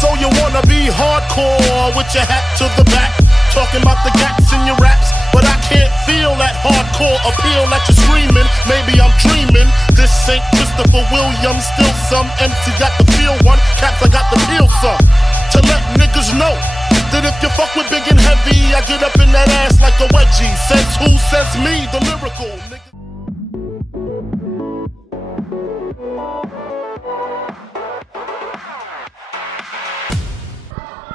So you wanna be hardcore with your hat to the back, talking about the gaps in your raps, but I can't feel that hardcore appeal that you're screaming. Maybe I'm dreaming. This ain't Christopher Williams, still some MC got the feel one, caps I got the feel some. To let niggas know that if you fuck with big and heavy, I get up in that ass like a wedgie. Says who? Says me, the lyrical nigga.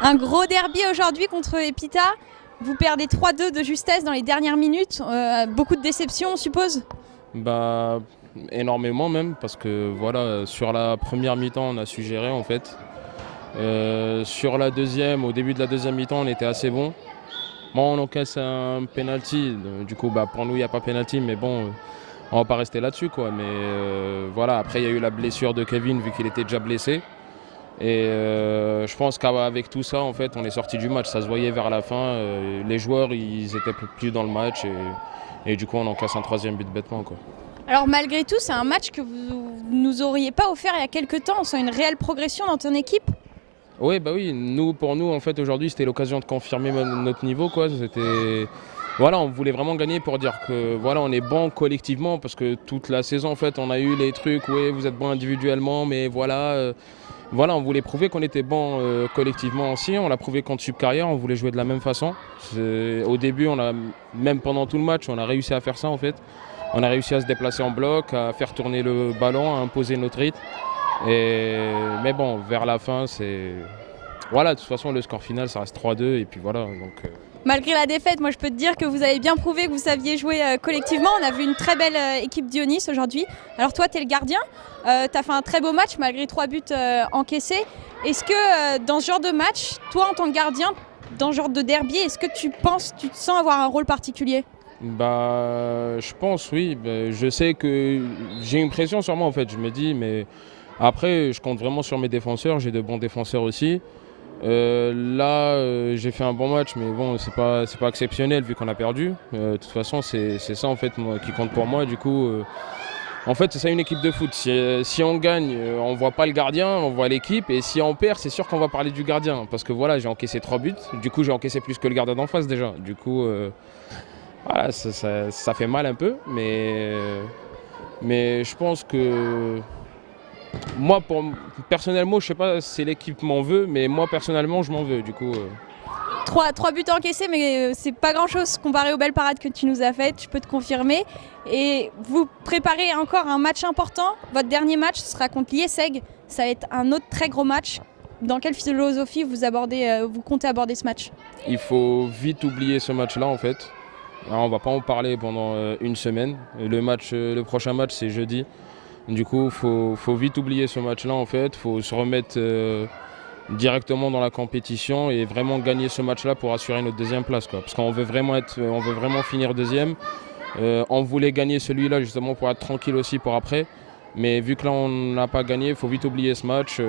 Un gros derby aujourd'hui contre Epita. Vous perdez 3-2 de justesse dans les dernières minutes. Beaucoup de déception, on suppose? Bah, énormément même, parce que voilà, sur la première mi-temps, on a su gérer en fait. Sur la deuxième, au début de la deuxième mi-temps, on était assez bon. Bon, on encaisse un penalty. Du coup, bah, pour nous, il n'y a pas penalty, mais bon, on va pas rester là-dessus, quoi. Mais voilà, après, il y a eu la blessure de Kevin, vu qu'il était déjà blessé. Et je pense qu'avec tout ça, en fait, on est sorti du match. Ça se voyait vers la fin. Les joueurs, ils étaient plus dans le match. Et du coup, on encaisse un troisième but bêtement, quoi. Alors malgré tout, c'est un match que vous nous auriez pas offert il y a quelques temps. On sent une réelle progression dans ton équipe. Oui, bah oui. Pour nous, en fait, aujourd'hui, c'était l'occasion de confirmer notre niveau, quoi. Voilà, on voulait vraiment gagner pour dire que voilà, on est bon collectivement, parce que toute la saison, en fait, on a eu les trucs. Oui, vous êtes bon individuellement, mais voilà. Voilà, on voulait prouver qu'on était bon collectivement aussi. On l'a prouvé contre Subcarrière, on voulait jouer de la même façon. Au début, même pendant tout le match, on a réussi à faire ça en fait. On a réussi à se déplacer en bloc, à faire tourner le ballon, à imposer notre rythme. Mais bon, vers la fin, voilà, de toute façon, le score final, ça reste 3-2 et puis voilà. Malgré la défaite, moi je peux te dire que vous avez bien prouvé que vous saviez jouer collectivement. On a vu une très belle équipe Dionis aujourd'hui. Alors toi, tu es le gardien. Tu as fait un très beau match malgré 3 buts encaissés. Est-ce que dans ce genre de match, toi en tant que gardien, dans ce genre de derby, est-ce que tu te sens avoir un rôle particulier? Bah, je pense, oui. Bah, je sais que j'ai une pression sur moi en fait. Je me dis, mais après, je compte vraiment sur mes défenseurs. J'ai de bons défenseurs aussi. Là, j'ai fait un bon match, mais bon, c'est pas exceptionnel vu qu'on a perdu. De toute façon, c'est ça en fait qui compte pour moi. Du coup, en fait, c'est ça une équipe de foot. Si on gagne, on voit pas le gardien, on voit l'équipe. Et si on perd, c'est sûr qu'on va parler du gardien. Parce que voilà, j'ai encaissé 3 buts. Du coup, j'ai encaissé plus que le gardien d'en face déjà. Du coup, voilà, ça fait mal un peu. Mais je pense que moi, personnellement, je sais pas si l'équipe m'en veut, mais moi, personnellement, je m'en veux. Du coup, 3 buts encaissés, mais c'est pas grand-chose comparé aux belles parades que tu nous as faites, je peux te confirmer. Et vous préparez encore un match important. Votre dernier match, ce sera contre Liesseg. Ça va être un autre très gros match. Dans quelle philosophie vous comptez aborder ce match? Il faut vite oublier ce match-là, en fait. Alors, on va pas en parler pendant une semaine. Le prochain match, c'est jeudi. Du coup, faut vite oublier ce match-là, en fait. Faut se remettre directement dans la compétition et vraiment gagner ce match-là pour assurer notre deuxième place, quoi. Parce qu'on veut vraiment finir deuxième. On voulait gagner celui-là justement pour être tranquille aussi pour après. Mais vu que là, on n'a pas gagné, il faut vite oublier ce match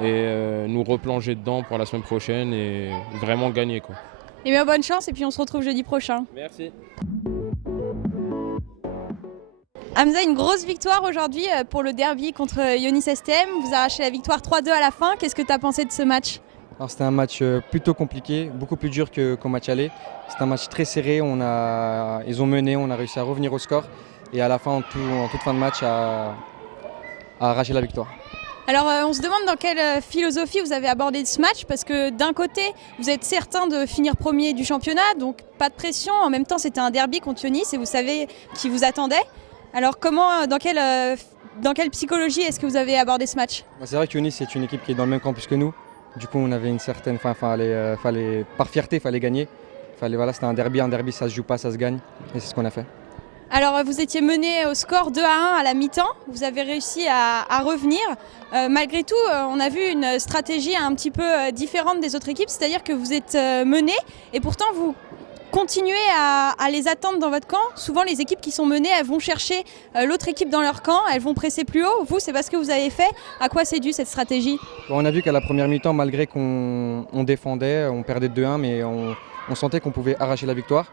et nous replonger dedans pour la semaine prochaine et vraiment gagner, quoi. Eh bien, bonne chance et puis on se retrouve jeudi prochain. Merci. Hamza, une grosse victoire aujourd'hui pour le derby contre Ionis STM. Vous arrachez la victoire 3-2 à la fin. Qu'est-ce que tu as pensé de ce match? Alors, c'était un match plutôt compliqué, beaucoup plus dur qu'au match aller. C'était un match très serré, ils ont mené, on a réussi à revenir au score et à la fin, en toute fin de match, à arracher la victoire. Alors on se demande dans quelle philosophie vous avez abordé ce match, parce que d'un côté vous êtes certain de finir premier du championnat, donc pas de pression, en même temps c'était un derby contre Ionis et vous savez qui vous attendait. Alors dans quelle psychologie est-ce que vous avez abordé ce match? C'est vrai que Ionis c'est une équipe qui est dans le même campus que nous, du coup on avait une certaine, par fierté il fallait gagner, voilà, c'était un derby ça se joue pas, ça se gagne et c'est ce qu'on a fait. Alors vous étiez mené au score 2-1 à la mi-temps, vous avez réussi à revenir. Malgré tout, on a vu une stratégie un petit peu différente des autres équipes, c'est-à-dire que vous êtes mené et pourtant vous continuez à les attendre dans votre camp. Souvent les équipes qui sont menées, elles vont chercher l'autre équipe dans leur camp, elles vont presser plus haut. Vous, c'est pas ce que vous avez fait. À quoi c'est dû cette stratégie? On a vu qu'à la première mi-temps, malgré qu'on défendait, on perdait 2-1, mais on on sentait qu'on pouvait arracher la victoire.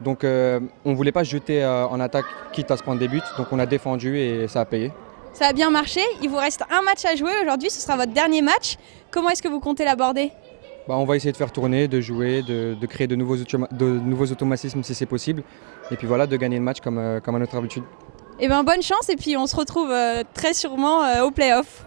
Donc on ne voulait pas se jeter en attaque quitte à se prendre des buts, donc on a défendu et ça a payé. Ça a bien marché, il vous reste un match à jouer aujourd'hui, ce sera votre dernier match. Comment est-ce que vous comptez l'aborder ? On va essayer de faire tourner, de jouer, de créer de nouveaux automatismes si c'est possible. Et puis voilà, de gagner le match comme à notre habitude. Eh bien bonne chance et puis on se retrouve très sûrement au play-off.